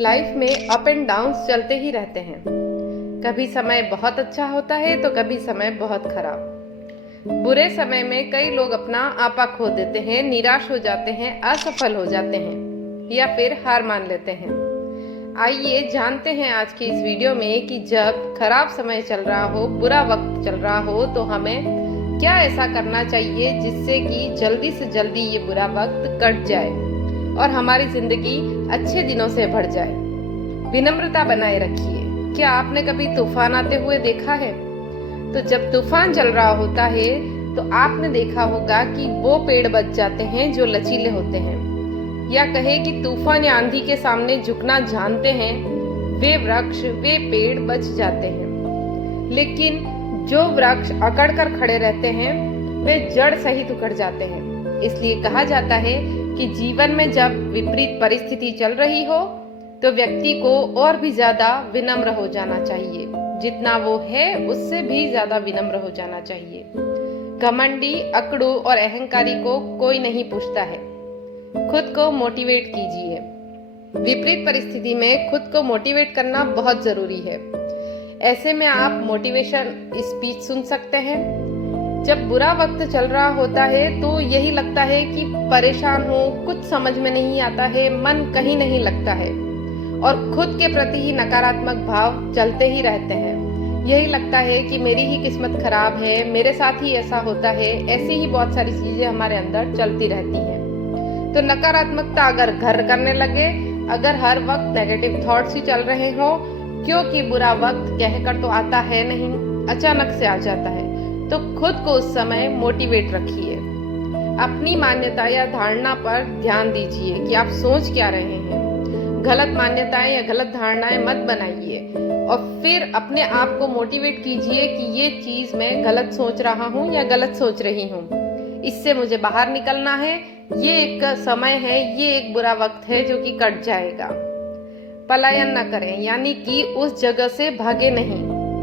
Life में up and downs चलते ही रहते हैं। कभी समय बहुत अच्छा होता है तो कभी समय बहुत खराब। बुरे समय में कई लोग अपना आपा खो देते हैं, निराश हो जाते हैं, असफल हो जाते हैं या फिर हार मान लेते हैं। आइए जानते हैं आज की इस वीडियो में कि जब खराब समय चल रहा हो, बुरा वक्त चल रहा हो, तो हमें क्या ऐसा करना चाहिए जिससे कि जल्दी से जल्दी ये बुरा वक्त कट जाए और हमारी जिंदगी अच्छे दिनों से भर जाए। विनम्रता बनाए रखिए। क्या आपने कभी तूफान आते हुए देखा है? तो जब तूफान चल रहा होता है तो आपने देखा होगा कि वो पेड़ बच जाते हैं जो लचीले होते हैं, या कहे कि तूफान या आंधी के सामने झुकना जानते हैं, वे वृक्ष, वे पेड़ बच जाते हैं। लेकिन जो वृक्ष अकड़ कर खड़े रहते हैं वे जड़ सहित उखड़ जाते हैं। इसलिए कहा जाता है कि जीवन में जब विपरीत परिस्थिति चल रही हो तो व्यक्ति को और भी ज्यादा विनम्र हो जाना चाहिए। जितना वो है उससे भी ज्यादा विनम्र हो जाना चाहिए। घमंडी, अकड़ू और अहंकारी को कोई नहीं पूछता है। खुद को मोटिवेट कीजिए। विपरीत परिस्थिति में खुद को मोटिवेट करना बहुत जरूरी है। ऐसे में आप मोटिवेशन स्पीच सुन सकते हैं। जब बुरा वक्त चल रहा होता है तो यही लगता है कि परेशान हो, कुछ समझ में नहीं आता है, मन कहीं नहीं लगता है और खुद के प्रति ही नकारात्मक भाव चलते ही रहते हैं। यही लगता है कि मेरी ही किस्मत खराब है, मेरे साथ ही ऐसा होता है। ऐसी ही बहुत सारी चीजें हमारे अंदर चलती रहती हैं। तो नकारात्मकता अगर घर करने लगे, अगर हर वक्त नेगेटिव थॉट्स ही चल रहे हो, क्योंकि बुरा वक्त कहकर तो आता है नहीं, अचानक से आ जाता है, तो खुद को उस समय मोटिवेट रखिए। अपनी मान्यता या धारणा पर ध्यान दीजिए कि आप सोच क्या रहे हैं। गलत मान्यताएं या गलत धारणाएं मत बनाइए और फिर अपने आप को मोटिवेट कीजिए कि ये चीज मैं गलत सोच रहा हूँ या गलत सोच रही हूँ, इससे मुझे बाहर निकलना है। ये एक समय है, ये एक बुरा वक्त है जो कि कट जाएगा। पलायन न करें, यानी कि उस जगह से भागे नहीं।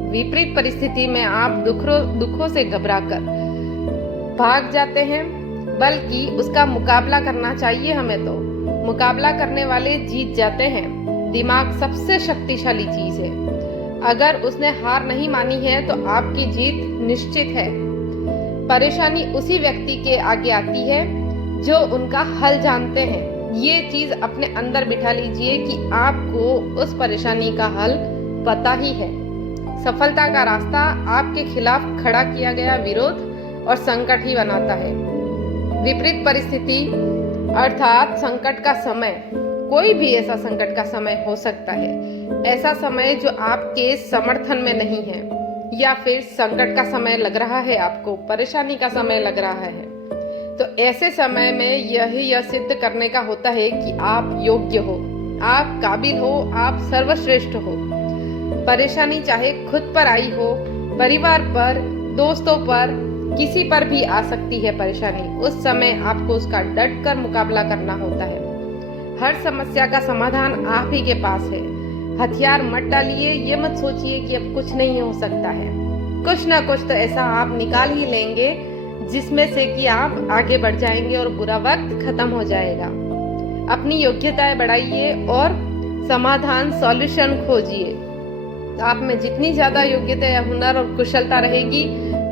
विपरीत परिस्थिति में आप दुखों से घबराकर भाग जाते हैं, बल्कि उसका मुकाबला करना चाहिए हमें। तो मुकाबला करने वाले जीत जाते हैं। दिमाग सबसे शक्तिशाली चीज है। अगर उसने हार नहीं मानी है तो आपकी जीत निश्चित है। परेशानी उसी व्यक्ति के आगे आती है जो उनका हल जानते हैं। ये चीज अपने अंदर बिठा लीजिए कि आपको उस परेशानी का हल पता ही है। सफलता का रास्ता आपके खिलाफ खड़ा किया गया विरोध और संकट ही बनाता है। विपरीत परिस्थिति अर्थात संकट का समय, कोई भी ऐसा संकट का समय हो सकता है। ऐसा समय जो आपके समर्थन में नहीं है, या फिर संकट का समय लग रहा है, आपको परेशानी का समय लग रहा है, तो ऐसे समय में यह सिद्ध करने का होता है कि आप योग्य हो, आप काबिल हो, आप सर्वश्रेष्ठ हो। परेशानी चाहे खुद पर आई हो, परिवार पर, दोस्तों पर, किसी पर भी आ सकती है परेशानी। उस समय आपको उसका डट कर मुकाबला करना होता है। हर समस्या का समाधान आप ही के पास है। हथियार मत डालिए, ये मत सोचिए कि अब कुछ नहीं हो सकता है। कुछ ना कुछ तो ऐसा आप निकाल ही लेंगे जिसमें से कि आप आगे बढ़ जाएंगे और बुरा वक्त खत्म हो जाएगा। अपनी योग्यताएं बढ़ाइए और समाधान, सॉल्यूशन खोजिए। आप में जितनी ज्यादा योग्यता या हुनर और कुशलता रहेगी,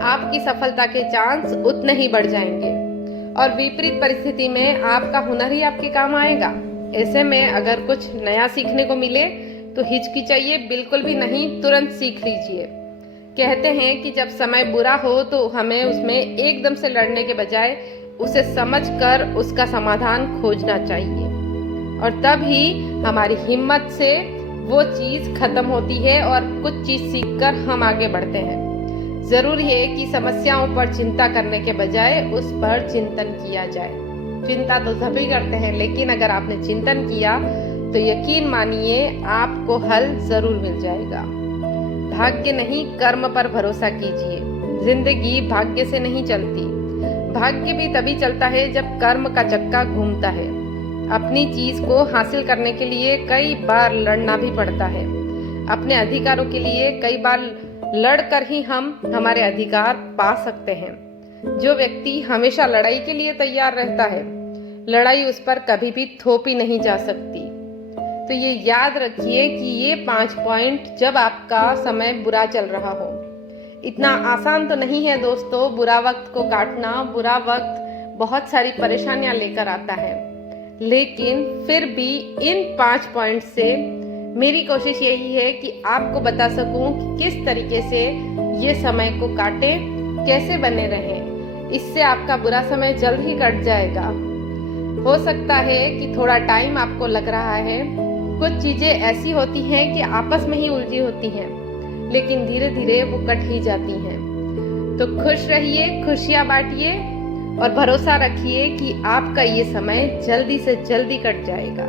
आपकी सफलता के चांस उतने ही बढ़ जाएंगे और विपरीत परिस्थिति में आपका हुनर ही आपके काम आएगा। ऐसे में अगर कुछ नया सीखने को मिले तो हिचकिचाइए बिल्कुल भी नहीं, तुरंत सीख लीजिए। कहते हैं कि जब समय बुरा हो तो हमें उसमें एकदम से लड़ने के बजाय उसे समझकर उसका समाधान खोजना चाहिए, और तब ही हमारी हिम्मत से वो चीज खत्म होती है और कुछ चीज सीखकर हम आगे बढ़ते हैं। जरूरी है कि समस्याओं पर चिंता करने के बजाय उस पर चिंतन किया जाए। चिंता तो सभी करते हैं, लेकिन अगर आपने चिंतन किया तो यकीन मानिए आपको हल जरूर मिल जाएगा। भाग्य नहीं, कर्म पर भरोसा कीजिए। जिंदगी भाग्य से नहीं चलती। भाग्य भी तभी चलता है जब कर्म का चक्का घूमता है। अपनी चीज को हासिल करने के लिए कई बार लड़ना भी पड़ता है। अपने अधिकारों के लिए कई बार लड़कर ही हम हमारे अधिकार पा सकते हैं। जो व्यक्ति हमेशा लड़ाई के लिए तैयार रहता है, लड़ाई उस पर कभी भी थोपी नहीं जा सकती। तो ये याद रखिए कि ये 5 पॉइंट जब आपका समय बुरा चल रहा हो। इतना आसान तो नहीं है दोस्तों बुरा वक्त को काटना। बुरा वक्त बहुत सारी परेशानियां लेकर आता है, लेकिन फिर भी इन 5 पॉइंट से मेरी कोशिश यही है कि आपको बता सकूं कि किस तरीके से ये समय को काटे, कैसे बने रहें। इससे आपका बुरा समय जल्द ही कट जाएगा। हो सकता है कि थोड़ा टाइम आपको लग रहा है, कुछ चीज़ें ऐसी होती हैं कि आपस में ही उलझी होती हैं, लेकिन धीरे धीरे वो कट ही जाती हैं। तो खुश रहिए, खुशियाँ बांटिए और भरोसा रखिए कि आपका ये समय जल्दी से जल्दी कट जाएगा।